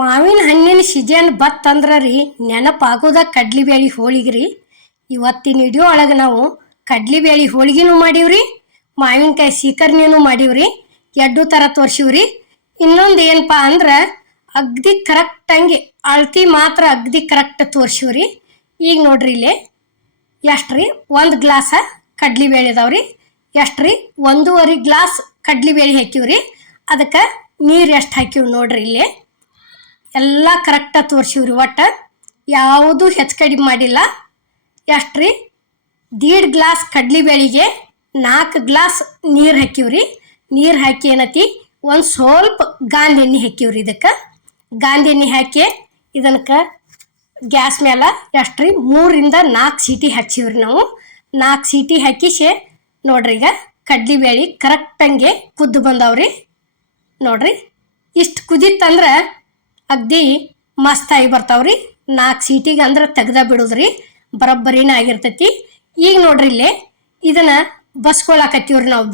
ಮಾವಿನ ಹಣ್ಣಿನ ಸೀಜನ್ ಬತ್ತಂದ್ರ ರೀ ನೆನಪಾಗೋದ ಕಡ್ಲಿಬೇಳಿ ಹೋಳಿಗೆ ರೀ. ಇವತ್ತಿನ ವಿಡಿಯೋ ಒಳಗೆ ನಾವು ಕಡ್ಲಿಬೇಳಿ ಹೋಳಿಗೆನೂ ಮಾಡೀವ್ರಿ, ಮಾವಿನಕಾಯಿ ಸೀಕರ್ಣಿನೂ ಮಾಡೀವ್ರಿ. ಎರಡು ಥರ ತೋರ್ಸಿವ್ರಿ. ಇನ್ನೊಂದು ಏನಪ್ಪ ಅಂದ್ರೆ ಅಗ್ದಿ ಕರೆಕ್ಟಂಗೆ ಅಳತಿ ಮಾತ್ರ ಅಗ್ದಿ ಕರೆಕ್ಟ್ ತೋರ್ಸಿವ್ರಿ. ಈಗ ನೋಡ್ರಿ ಇಲ್ಲಿ ಎಷ್ಟ್ರಿ, 1 ಗ್ಲಾಸ ಕಡ್ಲಿಬೇಳೆ ಅದಾವ್ರಿ. ಎಷ್ಟ್ರಿ, 1.5 ಗ್ಲಾಸ್ ಕಡ್ಲಿಬೇಳೆ ಹಾಕಿವ್ರಿ. ಅದಕ್ಕೆ ನೀರು ಎಷ್ಟು ಹಾಕಿವ್ ನೋಡ್ರಿ ಇಲ್ಲಿ. ಎಲ್ಲ ಕರೆಕ್ಟಾಗಿ ತೋರಿಸಿವ್ರಿ. ಒಟ್ಟು ಯಾವುದು ಹೆಚ್ಚು ಕಡಿಮೆ ಮಾಡಿಲ್ಲ. ಎಷ್ಟ್ರಿ, 1.5 ಗ್ಲಾಸ್ ಕಡ್ಲಿಬೇಳೆಗೆ 4 ಗ್ಲಾಸ್ ನೀರು ಹಾಕಿವ್ರಿ. ನೀರು ಹಾಕಿ ಏನತಿ ಒಂದು ಸ್ವಲ್ಪ ಗಾಂಧಿ ಎಣ್ಣೆ ಹಾಕಿವ್ರಿ. ಇದಕ್ಕೆ ಗಾಂಧಿ ಎಣ್ಣೆ ಹಾಕಿ ಇದಕ್ಕೆ ಗ್ಯಾಸ್ ಮೇಲೆ ಎಷ್ಟ್ರಿ 3ರಿಂದ 4 ಸೀಟಿ ಹಚ್ಚಿವ್ರಿ. ನಾವು 4 ಸೀಟಿ ಹಾಕಿಸಿ ನೋಡ್ರಿ ಈಗ ಕಡ್ಲಿಬೇಳೆ ಕರೆಕ್ಟಂಗೆ ಕುದ್ದು ಬಂದವ್ರಿ. ನೋಡ್ರಿ ಇಷ್ಟು ಕುದಿತ್ತಂದ್ರೆ ಅಗ್ದಿ ಮಸ್ತಾಗಿ ಬರ್ತಾವ್ರಿ. 4 ಸೀಟಿಗೆ ಅಂದ್ರೆ ತೆಗ್ದ ಬಿಡುದ್ರಿ, ಬರೋಬ್ಬರಿನ ಆಗಿರ್ತೈತಿ. ಈಗ ನೋಡ್ರಿ ಇಲ್ಲಿ ಇದನ್ನ ಬಸ್ಕೊಳಕತ್ತೀವ್ರಿ ನಾವು.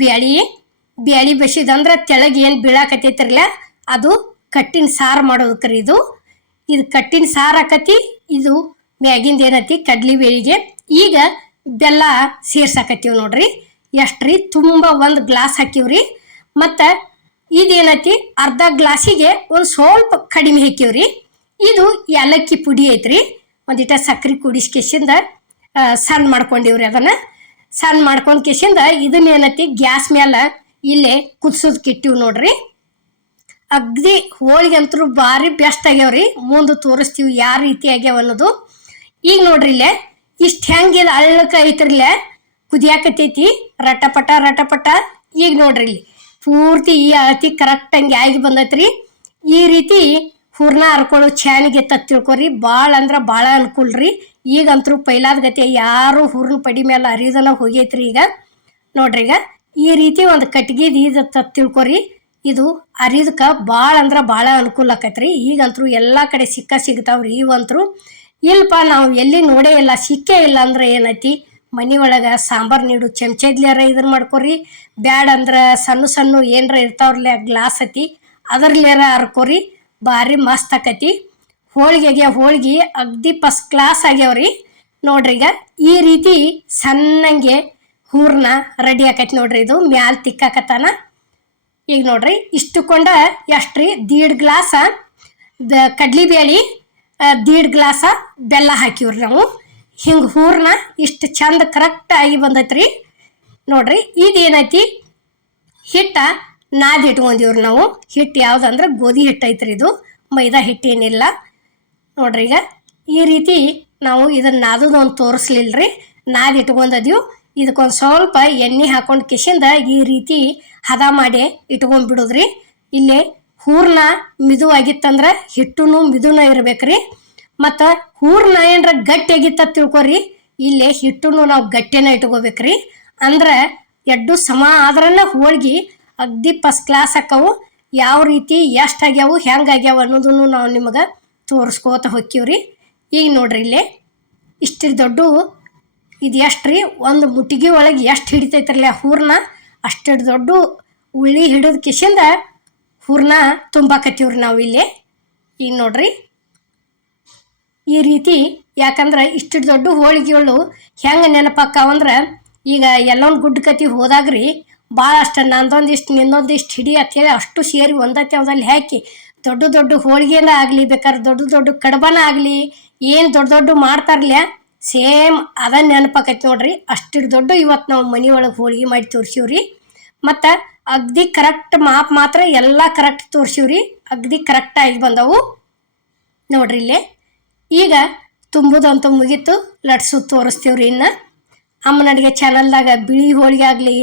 ಬ್ಯಾಳಿ ಬಸಿದಂದ್ರೆ ತೆಳಗೆ ಏನು ಬೀಳಾಕತ್ತೈತಿರಲ್ಲ ಅದು ಕಟ್ಟಿನ ಸಾರು ಮಾಡೋದಕ್ರಿ. ಇದು ಕಟ್ಟಿನ ಸಾರು ಆಕತಿ. ಇದು ಮ್ಯಾಗಿಂದ ಏನತಿ ಕಡ್ಲಿಬೇಳೆಗೆ ಈಗ ಬೆಲ್ಲ ಸೇರ್ಸಾಕತ್ತೀವಿ ನೋಡ್ರಿ. ಎಷ್ಟ್ರಿ, ತುಂಬ 1 ಗ್ಲಾಸ್ ಹಾಕಿವ್ರಿ. ಮತ್ತು ಇದೇನತಿ ಅರ್ಧ ಗ್ಲಾಸಿಗೆ ಒಂದು ಸ್ವಲ್ಪ ಕಡಿಮೆ ಹಾಕಿವ್ರಿ. ಇದು ಏಲಕ್ಕಿ ಪುಡಿ ಐತ್ರಿ. ಒಂದಿಟ ಸಕ್ರೆ ಕುಡಿಸ್ಕೇಸಿಂದ ಸಣ್ಣ ಮಾಡ್ಕೊಂಡಿವ್ರಿ. ಅದನ್ನು ಸಣ್ಣ ಮಾಡ್ಕೊಂಡು ಕೇಸಿಂದ ಇದನ್ನೇನತಿ ಗ್ಯಾಸ್ ಮೇಲೆ ಇಲ್ಲೇ ಕುದಿಸೋದಕ್ಕೆ ಇಟ್ಟಿವಿ ನೋಡ್ರಿ. ಅಗ್ದಿ ಹೋಳಿಗೆ ಅಂತೂ ಭಾರಿ ಬೆಸ್ಟ್ ಆಗ್ಯಾವ್ರಿ. ಮುಂದೆ ತೋರಿಸ್ತೀವಿ ಯಾವ ರೀತಿ ಆಗ್ಯಾವ ಅನ್ನೋದು. ಈಗ ನೋಡ್ರಿ ಇಲ್ಲೇ ಇಷ್ಟು ಹೆಂಗಿದೆ ಅಳ್ಳಕ ಐತ್ರಿಲ್ಲೇ ಕುದಿಯಾಕತೈತಿ ರಟಪಟ ರಟಪಟ. ಈಗ ನೋಡ್ರಿ ಇಲ್ಲಿ ಪೂರ್ತಿ ಈ ಅಳತಿ ಕರೆಕ್ಟಂಗೆ ಆಗಿ ಬಂದೈತ್ರಿ. ಈ ರೀತಿ ಹೂರ್ಣ ಹರ್ಕೊಳ್ಳೋ ಛಾನಿಗೆ ತಿಳ್ಕೊರಿ. ಭಾಳ ಅಂದ್ರೆ ಭಾಳ ಅನುಕೂಲ ರೀ. ಈಗಂತೂ ಪೈಲಾದ ಗತಿ ಯಾರು ಹೂರ್ಣ ಪಡಿ ಮೇಲೆ ಅರಿದನ ಹೋಗೈತ್ರಿ. ಈಗ ನೋಡ್ರಿ ಈಗ ಈ ರೀತಿ ಒಂದು ಕಟ್ಗಿದು ಇದು ತಿಳ್ಕೊರಿ. ಇದು ಅರಿದಕ್ಕೆ ಭಾಳ ಅಂದ್ರೆ ಭಾಳ ಅನುಕೂಲ ಆಕೈತ್ರಿ. ಈಗಂತೂ ಎಲ್ಲ ಕಡೆ ಸಿಗ್ತಾವ್ರಿ. ಇವಂತರೂ ಇಲ್ಪ ನಾವು ಎಲ್ಲಿ ನೋಡೇ ಇಲ್ಲ, ಸಿಕ್ಕೇ ಇಲ್ಲ ಅಂದ್ರೆ ಏನೈತಿ ಮನೆ ಒಳಗೆ ಸಾಂಬಾರು ನೀಡು ಚಮಚದ್ಲಾರ ಇದನ್ನ ಮಾಡ್ಕೊರಿ. ಬ್ಯಾಡ ಅಂದ್ರೆ ಸಣ್ಣ ಸಣ್ಣ ಏನರ ಇರ್ತಾವ್ರಲ್ಲ ಗ್ಲಾಸ್ ಐತಿ ಅದರ್ಲಾರ ಹರ್ಕೊರಿ. ಭಾರಿ ಮಸ್ತ್ ಆಕೈತಿ. ಹೋಳಿಗೆ ಅಗ್ದಿ ಫಸ್ಟ್ ಕ್ಲಾಸ್ ಆಗ್ಯಾವ್ರಿ. ನೋಡ್ರಿ ಈಗ ಈ ರೀತಿ ಸಣ್ಣಂಗೆ ಹೂರ್ಣ ರೆಡಿ ಆಕೈತಿ ನೋಡ್ರಿ. ಇದು ಮ್ಯಾಲ ತಿಕ್ಕಾಕತ್ತಾನ. ಈಗ ನೋಡ್ರಿ ಇಷ್ಟುಕೊಂಡ ಎಷ್ಟ್ರಿ, 1.5 ಗ್ಲಾಸ ಕಡ್ಲಿಬೇಳೆ 1.5 ಗ್ಲಾಸ ಬೆಲ್ಲ ಹಾಕಿವ್ರಿ ನಾವು. ಹಿಂಗೆ ಹೂರ್ಣ ಇಷ್ಟು ಚಂದ ಕರೆಕ್ಟ್ ಆಗಿ ಬಂದೈತ್ರಿ. ನೋಡ್ರಿ ಇದೇನೈತಿ ಹಿಟ್ಟ ನಾದಿ ಇಟ್ಕೊಂಡಿವ್ರಿ ನಾವು. ಹಿಟ್ಟು ಯಾವುದಂದ್ರೆ ಗೋಧಿ ಹಿಟ್ಟು ಐತ್ರಿ. ಇದು ಮೈದಾ ಹಿಟ್ಟೇನಿಲ್ಲ ನೋಡ್ರಿ. ಈಗ ಈ ರೀತಿ ನಾವು ಇದನ್ನ ನಾದೋದು ಒಂದು ತೋರಿಸ್ಲಿಲ್ರಿ. ನಾದಿ ಇಟ್ಕೊಂಡದೀವಿ. ಇದಕ್ಕೊಂದು ಸ್ವಲ್ಪ ಎಣ್ಣೆ ಹಾಕೊಂಡು ಕಿಶಿಂದ ಈ ರೀತಿ ಹದ ಮಾಡಿ ಇಟ್ಕೊಂಡ್ಬಿಡೋದ್ರಿ. ಇಲ್ಲೇ ಹೂರ್ಣ ಮಿದುವಾಗಿತ್ತಂದ್ರೆ ಹಿಟ್ಟು ಮಿದುನ ಇರ್ಬೇಕ್ರಿ. ಮತ್ತು ಹೂರ್ಣ ಏನರ ಗಟ್ಟಿ ಆಗಿತ್ತ ತಿಳ್ಕೊರಿ. ಇಲ್ಲೇ ಹಿಟ್ಟು ನಾವು ಗಟ್ಟಿನ ಇಟ್ಕೋಬೇಕ್ರಿ. ಅಂದ್ರೆ ಎಡ್ಡು ಸಮ ಆದ್ರನ್ನ ಹೋಳಿಗೆ ಅಗ್ದಿ ಫಸ್ಟ್ ಕ್ಲಾಸ್ ಆಕ್ಕವು. ಯಾವ ರೀತಿ ಎಷ್ಟಾಗ್ಯಾವು ಹೆಂಗಾಗ್ಯಾವ ಅನ್ನೋದನ್ನು ನಾವು ನಿಮಗೆ ತೋರಿಸ್ಕೋತ ಹೋಕ್ಕಿವ್ರಿ. ಈಗ ನೋಡ್ರಿ ಇಲ್ಲೇ ಇಷ್ಟು ದೊಡ್ಡ ಇದು ಎಷ್ಟ್ರಿ, ಒಂದು ಮುಟ್ಟಿಗೆ ಒಳಗೆ ಎಷ್ಟು ಹಿಡಿತೈತ್ರಲ್ಲ ಹೂರ್ಣ ಅಷ್ಟು ದೊಡ್ಡ ಉಳ್ಳಿ ಹಿಡಿದ ಕಿಶಿಂದ ಹೂರ್ಣ ತುಂಬಾಕತ್ತೀವ್ರಿ ನಾವು ಇಲ್ಲಿ. ಈಗ ನೋಡ್ರಿ ಈ ರೀತಿ. ಯಾಕಂದ್ರೆ ಇಷ್ಟು ದೊಡ್ಡ ಹೋಳಿಗೆಗಳು ಹೆಂಗೆ ನೆನಪಾಕಾವಂದ್ರೆ ಈಗ ಎಲ್ಲೊಂದು ಗುಡ್ಡ ಕತಿ ಹೋದಾಗ್ರಿ ಭಾಳಷ್ಟು ನಂದೊಂದಿಷ್ಟು ನಿನ್ನೊಂದಿಷ್ಟು ಹಿಡಿ ಅಂತೇಳಿ ಅಷ್ಟು ಸೇರಿ ಒಂದತ್ಯಾವ್ದಲ್ಲಿ ಹಾಕಿ ದೊಡ್ಡ ದೊಡ್ಡ ಹೋಳಿಗೆನ ಆಗಲಿ ಬೇಕಾದ್ರೆ ದೊಡ್ಡ ದೊಡ್ಡ ಕಡಬನ ಆಗಲಿ ಏನು ದೊಡ್ಡ ಮಾಡ್ತಾರಲ್ಲ ಸೇಮ್ ಅದನ್ನ ನೆನಪಾಕೈತಿ ನೋಡ್ರಿ. ಅಷ್ಟು ದೊಡ್ಡ ಇವತ್ತು ನಾವು ಮನೆ ಒಳಗೆ ಹೋಳಿಗೆ ಮಾಡಿ ತೋರಿಸಿವ್ರಿ. ಮತ್ತು ಅಗ್ದಿ ಕರೆಕ್ಟ್ ಮಾಪ್ ಮಾತ್ರ ಎಲ್ಲ ಕರೆಕ್ಟ್ ತೋರಿಸಿವ್ರಿ. ಅಗ್ದಿ ಕರೆಕ್ಟಾಗಿ ಬಂದವು ನೋಡ್ರಿ ಇಲ್ಲೇ. ಈಗ ತುಂಬುದಂತೂ ಮುಗೀತು, ಲಟ್ಸೋದು ತೋರಿಸ್ತೀವ್ರಿ. ಇನ್ನು ಅಮ್ಮನ ಅಡುಗೆ ಚಾನಲ್ದಾಗ ಬಿಳಿ ಹೋಳಿಗೆ ಆಗಲಿ,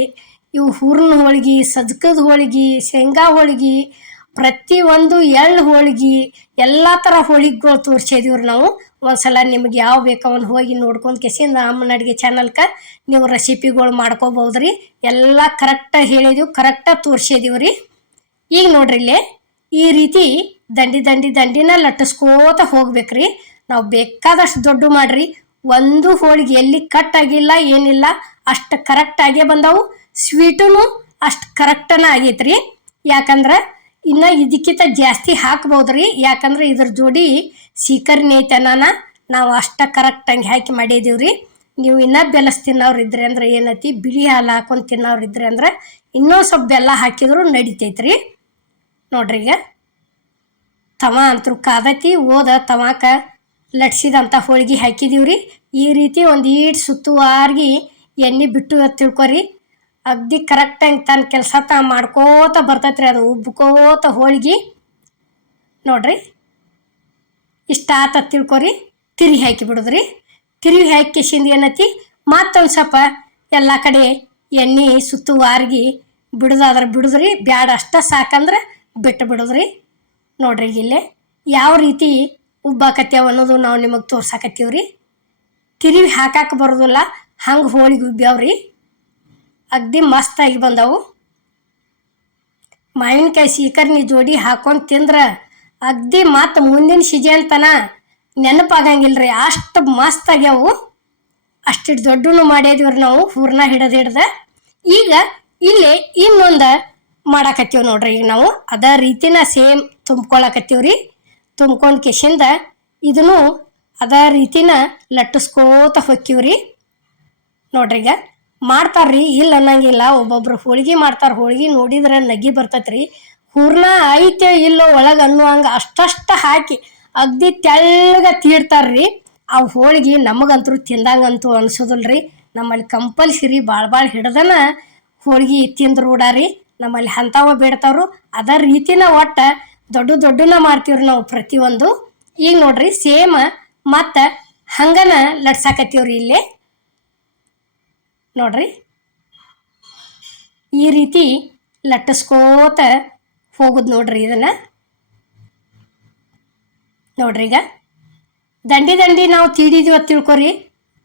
ಇವು ಹೂರ್ಣ ಹೋಳಿಗೆ, ಸಜ್ಕದ ಹೋಳಿಗೆ, ಶೇಂಗಾ ಹೋಳಿಗೆ, ಪ್ರತಿಯೊಂದು ಎಳ್ಳು ಹೋಳಿಗೆ ಎಲ್ಲ ಥರ ಹೋಳಿಗೆಗಳು ತೋರಿಸಿದೀವ್ರಿ ನಾವು. ಒಂದ್ಸಲ ನಿಮ್ಗೆ ಯಾವ ಬೇಕು ಅವನ್ನ ಹೋಗಿ ನೋಡ್ಕೊಂಡು ಕೆಸಿಂದ ಅಮ್ಮನ ಅಡುಗೆ ಚಾನಲ್ಗೆ ನೀವು ರೆಸಿಪಿಗಳು ಮಾಡ್ಕೋಬೋದ್ರಿ. ಎಲ್ಲ ಕರೆಕ್ಟಾಗಿ ಹೇಳಿದೀವಿ, ಕರೆಕ್ಟಾಗಿ ತೋರಿಸಿದೀವ್ರಿ. ಈಗ ನೋಡ್ರಿ ಇಲ್ಲೇ ಈ ರೀತಿ ದಂಡಿನ ಲಟ್ಟಿಸ್ಕೋತ ಹೋಗ್ಬೇಕ್ರಿ. ನಾವು ಬೇಕಾದಷ್ಟು ದೊಡ್ಡ ಮಾಡ್ರಿ. ಒಂದು ಹೋಳಿಗೆ ಎಲ್ಲಿ ಕಟ್ ಆಗಿಲ್ಲ ಏನಿಲ್ಲ, ಅಷ್ಟು ಕರೆಕ್ಟಾಗೇ ಬಂದವು. ಸ್ವೀಟೂ ಅಷ್ಟು ಕರೆಕ್ಟನ ಆಗೈತ್ರಿ. ಯಾಕಂದ್ರೆ ಇನ್ನು ಇದಕ್ಕಿಂತ ಜಾಸ್ತಿ ಹಾಕ್ಬೋದ್ರಿ, ಯಾಕಂದ್ರೆ ಇದ್ರ ಜೋಡಿ ಸೀಕರ್ಣಿ ಐತನ ನಾವು ಅಷ್ಟ ಕರೆಕ್ಟಾಗಿ ಹಾಕಿ ಮಾಡಿದೀವ್ರಿ. ನೀವು ಇನ್ನೂ ಬೆಲಸ್ ತಿನ್ನೋರು ಇದ್ರಿ ಅಂದ್ರೆ ಏನೈತಿ, ಬಿಳಿ ಹಾಲು ಹಾಕೊಂಡು ತಿನ್ನೋರು ಇದ್ರಿ ಅಂದ್ರೆ ಇನ್ನೊಂದು ಸ್ವಲ್ಪ ಬೆಲ್ಲ ಹಾಕಿದ್ರು ನಡಿತೈತ್ರಿ. ನೋಡ್ರಿ ಈಗ ತವ ಅಂತೂ ಕಾದತಿ, ಓದ ತವಾಕ ಲಟ್ಸಿದಂಥ ಹೋಳ್ಗೆ ಹಾಕಿದೀವ್ರಿ. ಈ ರೀತಿ ಒಂದು ಈಟ್ ಸುತ್ತುವಾರ್ಗಿ ಎಣ್ಣೆ ಬಿಟ್ಟು ತಿಳ್ಕೊರಿ. ಅಗ್ದಿ ಕರೆಕ್ಟಾಗಿ ತನ್ನ ಕೆಲಸ ಮಾಡ್ಕೋತ ಬರ್ತೈತ್ರಿ, ಅದು ಉಬ್ಕೋತ ಹೋಳ್ಗೆ. ನೋಡ್ರಿ ಇಷ್ಟ ಆತ ತಿಳ್ಕೊರಿ, ತಿರುಗಿ ಹಾಕಿ ಬಿಡುದ್ರಿ. ತಿರುಗಿ ಹಾಕಿ ಕಿಶಿಂದ ಏನೈತಿ ಮತ್ತೊಂದು ಸ್ವಲ್ಪ ಎಲ್ಲ ಕಡೆ ಎಣ್ಣೆ ಸುತ್ತುವಾರ್ಗಿ ಬಿಡುದಾದ್ರೆ ಬಿಡುದ್ರಿ, ಬ್ಯಾಡ ಅಷ್ಟ ಸಾಕಂದ್ರೆ ಬಿಟ್ಟು ಬಿಡುದ್ರಿ. ನೋಡ್ರಿ ಇಲ್ಲೇ ಯಾವ ರೀತಿ ಉಬ್ಬಾಕತ್ಯಾವ ಅನ್ನೋದು ನಾವು ನಿಮಗೆ ತೋರ್ಸಾಕತ್ತೀವ್ರಿ. ತಿರುವಿ ಹಾಕಕ್ಕೆ ಬರೋದಿಲ್ಲ ಹಂಗೆ ಹೋಳಿಗೆ ಉಬ್ಬ್ಯಾವ್ರಿ, ಅಗ್ದಿ ಮಸ್ತಾಗಿ ಬಂದವು. ಮಾವಿನಕಾಯಿ ಸೀಕರ್ಣಿ ಜೋಡಿ ಹಾಕೊಂಡು ತಿಂದ್ರೆ ಅಗ್ದಿ ಮತ್ತು ಮುಂದಿನ ಸೀಜನ್ ನೆನಪಾಗಂಗಿಲ್ರಿ, ಅಷ್ಟು ಮಸ್ತ್ ಆಗ್ಯಾವು. ಅಷ್ಟಿಟ್ಟು ದೊಡ್ಡನು ಮಾಡಿದ್ವಿ ನಾವು ಹೂರ್ಣ ಹಿಡ್ದ. ಈಗ ಇಲ್ಲೇ ಇನ್ನೊಂದು ಮಾಡಾಕತ್ತೀವಿ ನೋಡ್ರಿ. ಈಗ ನಾವು ಅದೇ ರೀತಿನ ಸೇಮ್ ತುಂಬ್ಕೊಳಕತ್ತೀವ್ರಿ. ತುಂಬ್ಕೊಂಡು ಕಿಶಿಂದ ಇದನ್ನು ಅದೇ ರೀತಿನ ಲಟ್ಟಿಸ್ಕೋತ ಹೊಕ್ಕಿವ್ರಿ. ನೋಡ್ರಿ ಈಗ ಮಾಡ್ತಾರ್ರಿ, ಇಲ್ಲ ಅನ್ನಂಗಿಲ್ಲ. ಒಬ್ಬೊಬ್ರು ಹೋಳ್ಗೆ ಮಾಡ್ತಾರೆ, ಹೋಳ್ಗೆ ನೋಡಿದ್ರೆ ನಗಿ ಬರ್ತೈತ್ರಿ. ಹೂರ್ಣ ಐತೆ ಇಲ್ಲೋ ಒಳಗೆ ಅನ್ನುವಂಗೆ ಅಷ್ಟಷ್ಟು ಹಾಕಿ ಅಗ್ದಿ ತೆಳ್ಳಗ ತೀಡ್ತಾರ್ರಿ. ಆ ಹೋಳ್ಗೆ ನಮಗಂತೂ ತಿಂದಂಗಂತೂ ಅನ್ಸೋದಿಲ್ರಿ. ನಮ್ಮಲ್ಲಿ ಕಂಪಲ್ಸರಿ ಭಾಳ ಹಿಡ್ದನ ಹೋಳ್ಗೆ ತಿಂದು ರೂಢಾರಿ. ನಮ್ಮಲ್ಲಿ ಅಂಥವ ಬೇಡ್ತಾವ್ರು. ಅದೇ ರೀತಿನ ಒಟ್ಟು ದೊಡ್ಡನ ಮಾಡ್ತೀವ್ರಿ ನಾವು ಪ್ರತಿಯೊಂದು. ಈಗ ನೋಡ್ರಿ ಸೇಮ್ ಮತ್ತು ಹಂಗನ ಲಟ್ಸಾಕತ್ತೀವ್ರಿ ಇಲ್ಲೇ. ನೋಡ್ರಿ ಈ ರೀತಿ ಲಟ್ಟಿಸ್ಕೋತ ಹೋಗುದು ನೋಡ್ರಿ. ಇದನ್ನು ನೋಡ್ರಿ ಈಗ ದಂಡಿ ನಾವು ತೀಡಿದೀವಿ ಅಂತ ತಿಳ್ಕೊರಿ,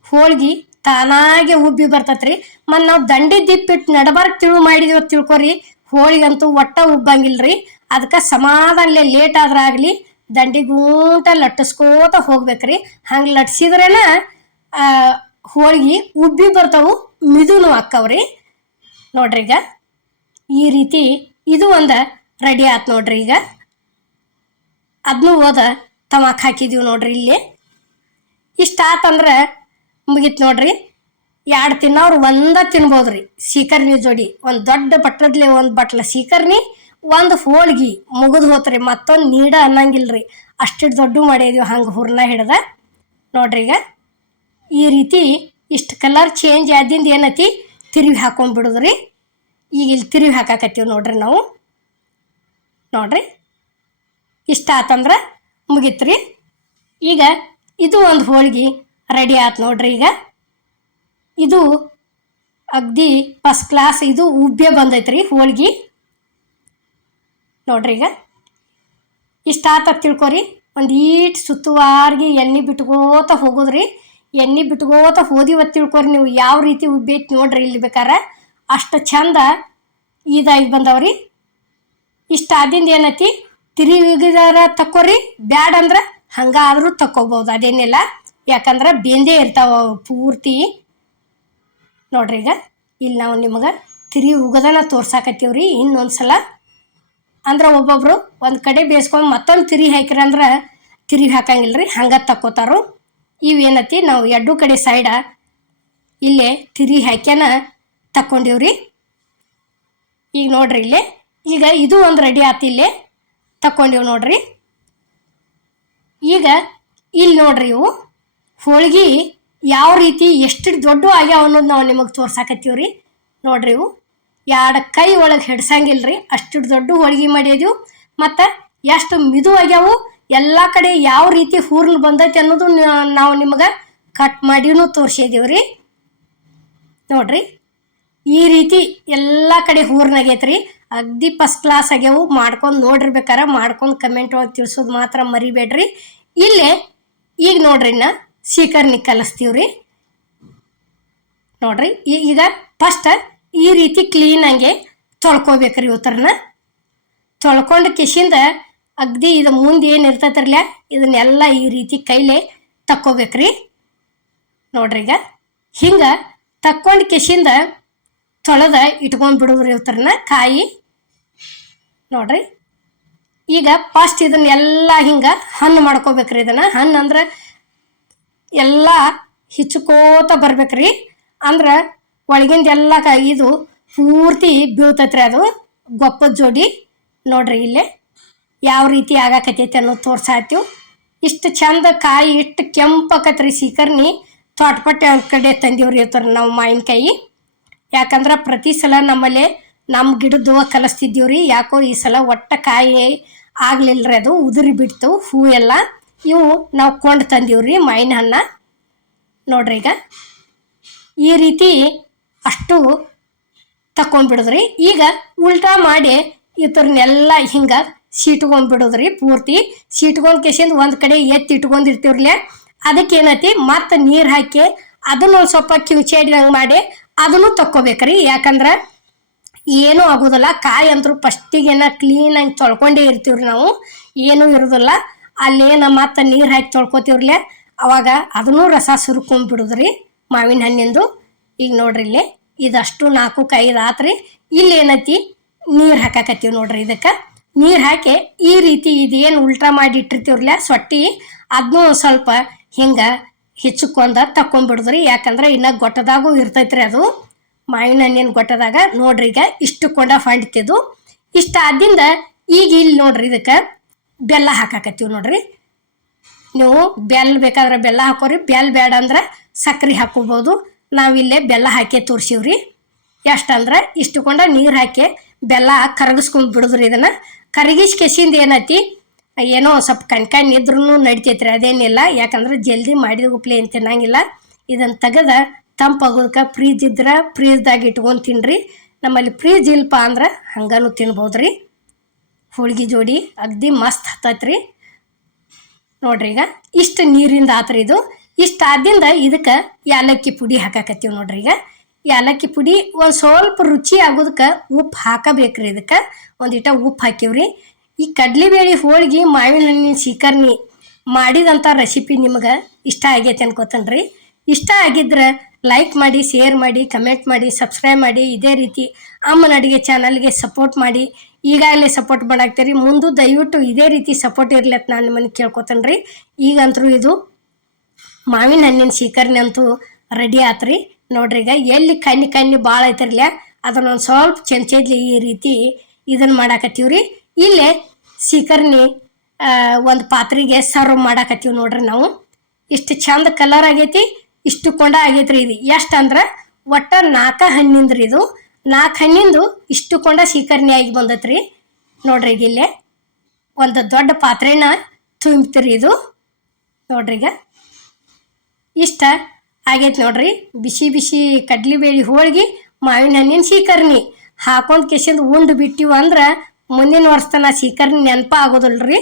ಹೋಳ್ಗೆ ತಾನಾಗೆ ಉಬ್ಬಿ ಬರ್ತತ್ರಿ. ಮತ್ತು ನಾವು ದಂಡಿ ದಿಪ್ಪಿಟ್ಟು ನಡಬಾರ್ದು ತಿಳು ಮಾಡಿದೀವಿ ಅಂತ ತಿಳ್ಕೊರಿ, ಹೋಳಿಗಂತೂ ಒಟ್ಟ ಉಬ್ಬಂಗಿಲ್ರಿ. ಅದಕ್ಕೆ ಸಮಾಧಾನಲೆ ಲೇಟ್ ಆದ್ರೆ ಆಗಲಿ ದಂಡಿ ಗೂಂಟ ಲಟ್ಟಿಸ್ಕೋತ ಹೋಗ್ಬೇಕ್ರಿ. ಹಂಗೆ ಲಟ್ಸಿದ್ರೇನ ಹೋಳ್ಗೆ ಉಬ್ಬಿ ಬರ್ತಾವು, ಮಿದುನು ಹಾಕ್ಕವ್ರಿ. ನೋಡ್ರಿ ಈಗ ಈ ರೀತಿ ಇದು ಒಂದು ರೆಡಿ ಆಯ್ತು ನೋಡ್ರಿ. ಈಗ ಅದನ್ನೂ ಓದ ತವಾಕ್ ಹಾಕಿದೀವಿ ನೋಡ್ರಿ. ಇಲ್ಲಿ ಇಷ್ಟ ಆತಂದ್ರೆ ಮುಗೀತು ನೋಡ್ರಿ. 2 ತಿನ್ನೋರು ಒಂದ ತಿನ್ಬೋದ್ರಿ ಸೀಕರ್ಣಿ ಜೋಡಿ. ಒಂದು ದೊಡ್ಡ ಬಟ್ಲದ್ಲಿ ಒಂದು ಬಟ್ಲ ಸೀಕರ್ಣಿ, ಒಂದು ಹೋಳ್ಗೆ ಮುಗಿದು ಹೋತ್ರಿ. ಮತ್ತೊಂದು ನೀಡ ಅನ್ನಂಗಿಲ್ರಿ, ಅಷ್ಟಿಟ್ಟು ದೊಡ್ಡ ಮಾಡಿದೀವಿ ಹಂಗೆ ಹೂರ್ಣ ಹಿಡ್ದ. ನೋಡ್ರಿ ಈಗ ಈ ರೀತಿ ಇಷ್ಟು ಕಲರ್ ಚೇಂಜ್ ಆದಿಂದ ಏನೈತಿ ತಿರುವಿ ಹಾಕೊಂಡ್ಬಿಡುದ್ರಿ. ಈಗ ಇಲ್ಲಿ ತಿರುವಿ ಹಾಕಾಕತ್ತೀವಿ ನೋಡ್ರಿ ನಾವು. ನೋಡ್ರಿ ಇಷ್ಟ ಆತಂದ್ರೆ ಮುಗೀತ್ರಿ. ಈಗ ಇದು ಒಂದು ಹೋಳ್ಗೆ ರೆಡಿ ಆಯ್ತು ನೋಡ್ರಿ. ಈಗ ಇದು ಅಗ್ದಿ ಫಸ್ಟ್ ಕ್ಲಾಸ್, ಇದು ಉಬ್ಬೆ ಬಂದೈತ್ರಿ ಹೋಳ್ಗೆ. ನೋಡ್ರಿ ಈಗ ಇಷ್ಟ ಆತ ತಿಳ್ಕೊರಿ. ಒಂದು ಈಟ್ ಸುತ್ತುವಾರ್ಗಿ ಎಣ್ಣೆ ಬಿಟ್ಕೋತ ಹೋಗೋದ್ರಿ. ಎಣ್ಣೆ ಬಿಟ್ಕೋತ ಹೋದಿವತ್ತು ತಿಳ್ಕೊರಿ ನೀವು ಯಾವ ರೀತಿ ಉಬ್ಬೈತಿ ನೋಡ್ರಿ. ಇಲ್ಲಿ ಬೇಕಾರೆ ಅಷ್ಟು ಚಂದ ಇದಾಗಿ ಬಂದವ್ರಿ. ಇಷ್ಟ ಆದಿಂದ ಏನೈತಿ ತಿರುಗಿದಾರ ತಕ್ಕೊರಿ, ಬ್ಯಾಡ್ ಅಂದ್ರೆ ಹಂಗಾದ್ರೂ ತಕ್ಕೋಬೋದು, ಅದೇನಿಲ್ಲ. ಯಾಕಂದ್ರೆ ಬೆಂದೇ ಇರ್ತಾವ ಪೂರ್ತಿ. ನೋಡ್ರಿ ಈಗ ಇಲ್ಲಿ ನಾವು ನಿಮಗೆ ತಿರುಗಿ ಉಗದನ ತೋರ್ಸಾಕತ್ತೀವ್ರಿ ಇನ್ನೊಂದ್ಸಲ. ಅಂದ್ರೆ ಒಬ್ಬೊಬ್ರು ಒಂದು ಕಡೆ ಬೇಯಿಸ್ಕೊಂಡು ಮತ್ತೊಂದು ತಿರುಗಿ ಹಾಕಿರಂದ್ರೆ ತಿರುಗಿ ಹಾಕಂಗಿಲ್ರಿ, ಹಂಗೆ ತಕ್ಕೋತಾರು. ಇವೇನತಿ ನಾವು 2 ಕಡೆ ಸೈಡ ಇಲ್ಲೇ ತಿರುಗಿ ಹಾಕ್ಯಾನ ತಕ್ಕೊಂಡಿವ್ರಿ. ಈಗ ನೋಡ್ರಿ ಇಲ್ಲೇ ಈಗ ಇದು ಒಂದು ರೆಡಿ ಆತು, ಇಲ್ಲೇ ತಕ್ಕೊಂಡಿವ್ ನೋಡ್ರಿ. ಈಗ ಇಲ್ಲಿ ನೋಡ್ರಿ ಇವು ಹೋಳ್ಗೆ ಯಾವ ರೀತಿ ಎಷ್ಟು ದೊಡ್ಡ ಆಗ್ಯಾವ ಅನ್ನೋದು ನಾವು ನಿಮಗೆ ತೋರ್ಸಾಕತ್ತೀವ್ರಿ. ನೋಡ್ರಿ ಇವು 2 ಕೈ ಒಳಗೆ ಹಿಡ್ಸಂಗಿಲ್ರಿ, ಅಷ್ಟು ದೊಡ್ಡ ಹೋಳ್ಗೆ ಮಾಡಿದೀವಿ. ಮತ್ತು ಎಷ್ಟು ಮಿದು ಆಗ್ಯಾವು, ಎಲ್ಲ ಕಡೆ ಯಾವ ರೀತಿ ಹೂರ್ಣ ಬಂದೈತಿ ಅನ್ನೋದು ನಾವು ನಿಮಗೆ ಕಟ್ ಮಾಡಿನೂ ತೋರಿಸಿದೀವ್ರಿ. ನೋಡ್ರಿ ಈ ರೀತಿ ಎಲ್ಲ ಕಡೆ ಹೂರ್ಣ ಆಗೈತ್ರಿ, ಅಗ್ದಿ ಫಸ್ಟ್ ಕ್ಲಾಸ್ ಆಗ್ಯಾವು. ಮಾಡ್ಕೊಂಡು ನೋಡಿರ್ಬೇಕಾರ ಮಾಡ್ಕೊಂಡು ಕಮೆಂಟ್ ಒಳಗೆ ತಿಳಿಸೋದು ಮಾತ್ರ ಮರಿಬೇಡ್ರಿ. ಇಲ್ಲೇ ಈಗ ನೋಡ್ರಿ ನಾ ಸೀಕರ್ಣಿ ಕಲಿಸ್ತೀವ್ರಿ. ನೋಡ್ರಿ ಈಗ ಫಸ್ಟ್ ಈ ರೀತಿ ಕ್ಲೀನಾಗೆ ತೊಳ್ಕೊಬೇಕ್ರಿ. ಉತ್ತರನ ತೊಳ್ಕೊಂಡು ಕಿಶಿಂದ ಅಗ್ದಿ ಇದು ಮುಂದೆ ಏನು ಇರ್ತೈತ್ರಲ್ಲ ಇದನ್ನೆಲ್ಲ ಈ ರೀತಿ ಕೈಲೇ ತಕ್ಕೋಬೇಕ್ರಿ. ನೋಡ್ರಿ ಈಗ ಹಿಂಗೆ ತಕ್ಕೊಂಡು ಕಿಶಿಂದ ತೊಳೆದ ಇಟ್ಕೊಂಡು ಬಿಡೋದ್ರಿ ಉತ್ತರನ ಕಾಯಿ. ನೋಡ್ರಿ ಈಗ ಫಸ್ಟ್ ಇದನ್ನೆಲ್ಲ ಹಿಂಗೆ ಹಣ್ಣು ಮಾಡ್ಕೋಬೇಕ್ರಿ. ಇದನ್ನು ಹಣ್ಣು ಅಂದ್ರೆ ಎಲ್ಲ ಹಿಚ್ಕೋತ ಬರ್ಬೇಕ್ರಿ. ಅಂದ್ರೆ ಒಳಗಿಂದ ಎಲ್ಲ ಇದು ಪೂರ್ತಿ ಬೀಳ್ತೈತ್ರಿ. ಅದು ಗೊಪ್ಪದ ಜೋಡಿ ನೋಡ್ರಿ ಇಲ್ಲೇ ಯಾವ ರೀತಿ ಆಗಾಕತೈತಿ ಅನ್ನೋದು ತೋರ್ಸಾತೀವಿ. ಇಷ್ಟು ಚಂದ ಕಾಯಿ ಇಟ್ಟು ಕೆಂಪಾಕತ್ರಿ ಸೀಕರ್ನಿ. ತೋಟಪಟ್ಟೆ ಅವ್ರ ಕಡೆ ತಂದೀವ್ರಿ ಇರ್ತಾರೆ ನಾವು ಮಾವಿನಕಾಯಿ. ಯಾಕಂದ್ರೆ ಪ್ರತಿ ಸಲ ನಮ್ಮಲ್ಲಿ ನಮ್ಮ ಗಿಡದ್ದು ಕಲಿಸ್ತಿದ್ದೀವ್ರಿ. ಯಾಕೋ ಈ ಸಲ ಒಟ್ಟ ಕಾಯಿ ಆಗ್ಲಿಲ್ರಿ, ಅದು ಉದುರಿ ಬಿಡ್ತು ಹೂ ಎಲ್ಲ. ಇವು ನಾವು ಕೊಂಡು ತಂದೀವ್ರಿ ಮಾವಿನ ಹಣ್ಣ. ನೋಡ್ರಿ ಈಗ ಈ ರೀತಿ ಅಷ್ಟು ತಕೊಂಡ್ಬಿಡುದ್ರಿ. ಈಗ ಉಲ್ಟಾ ಮಾಡಿ ಇತರನ್ನೆಲ್ಲ ಹಿಂಗೆ ಸೀಟ್ಕೊಂಡ್ಬಿಡೋದ್ರಿ. ಪೂರ್ತಿ ಸೀಟ್ಕೊಂಡ್ ಕೇಸಿಂದ ಒಂದು ಕಡೆ ಎತ್ತಿ ಇಟ್ಕೊಂಡಿರ್ತೀವ್ರಲ್ಲೇ. ಅದಕ್ಕೆ ಏನೈತಿ ಮತ್ತೆ ನೀರು ಹಾಕಿ ಅದನ್ನ ಒಂದು ಸ್ವಲ್ಪ ಕಿವುಚಾಡಿದಂಗೆ ಮಾಡಿ ಅದನ್ನು ತಕ್ಕೋಬೇಕ್ರಿ. ಯಾಕಂದ್ರೆ ಏನೂ ಆಗೋದಿಲ್ಲ. ಕಾಯಿ ಅಂತರೂ ಫಸ್ಟಿಗೇನ ಕ್ಲೀನಾಗಿ ತೊಳ್ಕೊಂಡೇ ಇರ್ತೀವ್ರಿ ನಾವು, ಏನೂ ಇರೋದಿಲ್ಲ. ಅಲ್ಲೇನ ಮತ್ತೆ ನೀರು ಹಾಕಿ ತೊಳ್ಕೊತೀವ್ರಲ್ಲೇ, ಅವಾಗ ಅದನ್ನು ರಸ ಸುರ್ಕೊಂಡ್ಬಿಡುದ್ರಿ ಮಾವಿನ ಹಣ್ಣಿಂದು. ಈಗ ನೋಡ್ರಿ ಇಲ್ಲಿ ಇದಷ್ಟು 4-5 ಆತ್ರಿ. ಇಲ್ಲಿ ಏನೈತಿ ನೀರು ಹಾಕಾಕತ್ತೀವಿ ನೋಡ್ರಿ. ಇದಕ್ಕೆ ನೀರು ಹಾಕಿ ಈ ರೀತಿ ಇದೇನು ಉಲ್ಟಾ ಮಾಡಿ ಇಟ್ಟಿರ್ತೀವ್ರಲ್ಲ ಸೊಟ್ಟಿ, ಅದನ್ನೂ ಸ್ವಲ್ಪ ಹಿಂಗೆ ಹೆಚ್ಚುಕೊಂಡ ತಕೊಂಡ್ಬಿಡುದ್ರಿ. ಯಾಕಂದ್ರೆ ಇನ್ನು ಗೊಟ್ಟದಾಗೂ ಇರ್ತೈತ್ರಿ ಅದು ಮಾವಿನ ಹಣ್ಣಿನ ಗೊಟ್ಟದಾಗ. ನೋಡ್ರಿ ಈಗ ಇಷ್ಟು ಕೊಂಡ ಫಂಡ್ತಿದ್ದು ಇಷ್ಟ ಆದಿಂದ ಈಗ ಇಲ್ಲಿ ನೋಡ್ರಿ ಇದಕ್ಕೆ ಬೆಲ್ಲ ಹಾಕಾಕತ್ತೀವಿ ನೋಡ್ರಿ. ನೀವು ಬೆಲ್ಲ ಬೇಕಾದ್ರೆ ಬೆಲ್ಲ ಹಾಕೋರಿ, ಬೆಲ್ಲ ಬೇಡ ಅಂದ್ರೆ ಸಕ್ಕರೆ ಹಾಕೋಬೋದು. ನಾವಿಲ್ಲೇ ಬೆಲ್ಲ ಹಾಕಿ ತೋರಿಸಿವ್ರಿ. ಎಷ್ಟಂದ್ರೆ ಇಷ್ಟು ಕೊಂಡ ನೀರು ಹಾಕಿ ಬೆಲ್ಲ ಕರಗಿಸ್ಕೊಂಡ್ ಬಿಡುದ್ರಿ. ಇದನ್ನು ಕರಗಿಸ್ ಕೆಸಿಂದ ಏನೈತಿ ಏನೋ ಸ್ವಲ್ಪ ಕಣ್ಕಣ್ ಇದ್ರೂ ನಡಿತೈತ್ರಿ, ಅದೇನಿಲ್ಲ. ಯಾಕಂದ್ರೆ ಜಲ್ದಿ ಮಾಡಿದ ಉಪ್ಲೆ ಏನು ತಿನ್ನಂಗಿಲ್ಲ. ಇದನ್ನು ತೆಗೆದ ತಂಪಾಗೋದಕ್ಕೆ ಫ್ರೀಜ್ ಇದ್ರೆ ಫ್ರೀಜ್ದಾಗ ಇಟ್ಕೊಂಡು ತಿನ್ನಿರಿ. ನಮ್ಮಲ್ಲಿ ಫ್ರೀಜ್ ಇಲ್ಪ ಅಂದ್ರೆ ಹಂಗನೂ ತಿನ್ಬೋದ್ರಿ. ಹೋಳ್ಗೆ ಜೋಡಿ ಅಗ್ದಿ ಮಸ್ತ್ ಹತ್ತೈತ್ರಿ. ನೋಡ್ರಿ ಈಗ ಇಷ್ಟು ನೀರಿಂದ ಆತ್ರಿ ಇದು. ಇಷ್ಟು ಆದಿಂದ ಇದಕ್ಕೆ ಏಲಕ್ಕಿ ಪುಡಿ ಹಾಕಾಕತ್ತೀವಿ ನೋಡ್ರಿ. ಈಗ ಏಲಕ್ಕಿ ಪುಡಿ ಒಂದು ಸ್ವಲ್ಪ ರುಚಿ ಆಗೋದಕ್ಕೆ ಉಪ್ಪು ಹಾಕಬೇಕ್ರಿ. ಇದಕ್ಕೆ ಒಂದಿಟ ಉಪ್ಪು ಹಾಕಿವ್ರಿ. ಈ ಕಡ್ಲಿಬೇಳೆ ಹೋಳ್ಗೆ ಮಾವಿನ ಹಣ್ಣಿನ ಸೀಕರ್ಣಿ ಮಾಡಿದಂಥ ರೆಸಿಪಿ ನಿಮ್ಗೆ ಇಷ್ಟ ಆಗೈತೆ ಅನ್ಕೋತನ್ರಿ. ಇಷ್ಟ ಆಗಿದ್ರೆ ಲೈಕ್ ಮಾಡಿ, ಶೇರ್ ಮಾಡಿ, ಕಮೆಂಟ್ ಮಾಡಿ, ಸಬ್ಸ್ಕ್ರೈಬ್ ಮಾಡಿ. ಇದೇ ರೀತಿ ಅಮ್ಮನ ಅಡುಗೆ ಚಾನಲ್ಗೆ ಸಪೋರ್ಟ್ ಮಾಡಿ. ಈಗಾಗಲೇ ಸಪೋರ್ಟ್ ಮಾಡಾಕ್ತೀರಿ, ಮುಂದೆ ದಯವಿಟ್ಟು ಇದೇ ರೀತಿ ಸಪೋರ್ಟ್ ಇರಲಿ ಅಂತ ನಾನು ನಿಮ್ಮನ್ನು ಕೇಳ್ಕೊತೇನೆ. ಈಗಂತರೂ ಇದು ಮಾವಿನ ಹಣ್ಣಿನ ಸೀಕರ್ಣಿ ಅಂತೂ ರೆಡಿ ಆತ್ರಿ. ನೋಡ್ರಿ ಈಗ ಎಲ್ಲಿ ಕಣ್ಣಿ ಭಾಳ ಐತಿರ್ಲ ಅದನ್ನೊಂದು ಸ್ವಲ್ಪ ಚೆಂಚೆದ್ಲಿ ಈ ರೀತಿ ಇದನ್ನು ಮಾಡಾಕತ್ತೀವ್ರಿ. ಇಲ್ಲೇ ಸೀಕರ್ಣಿ ಒಂದು ಪಾತ್ರೆಗೆ ಸರ್ವ್ ಮಾಡಾಕತ್ತೀವಿ ನೋಡ್ರಿ ನಾವು. ಇಷ್ಟು ಚಂದ ಕಲರ್ ಆಗೈತಿ, ಇಷ್ಟು ಕೊಂಡ ಆಗೈತ್ರಿ. ಇದು ಎಷ್ಟು ಅಂದ್ರೆ ಒಟ್ಟು 4 ಹಣ್ಣಿಂದ್ರಿ. ಇದು 4 ಹಣ್ಣಿಂದು ಇಷ್ಟು ಕೊಂಡ ಸೀಕರ್ಣಿ ಆಗಿ ಬಂದತ್ರಿ. ನೋಡ್ರಿ ಈಗ ಇಲ್ಲೇ ಒಂದು ದೊಡ್ಡ ಪಾತ್ರೆನ ತುಂಬ್ತೀರಿ. ಇದು ನೋಡ್ರಿ ಈಗ ಇಷ್ಟ ಆಗೈತೆ ನೋಡ್ರಿ. ಬಿಸಿ ಬಿಸಿ ಕಡ್ಲಿಬೇಳೆ ಹೋಳ್ಗೆ ಮಾವಿನ ಹಣ್ಣಿನ ಸೀಕರ್ಣಿ ಹಾಕೊಂಡು ಕೆಸಿಂದ ಉಂಡು ಬಿಟ್ಟಿವು ಅಂದ್ರೆ ಮುಂದಿನ ವರ್ಷ ತನ ಸೀಕರ್ಣಿ ನೆನಪ ಆಗೋದಿಲ್ರಿ.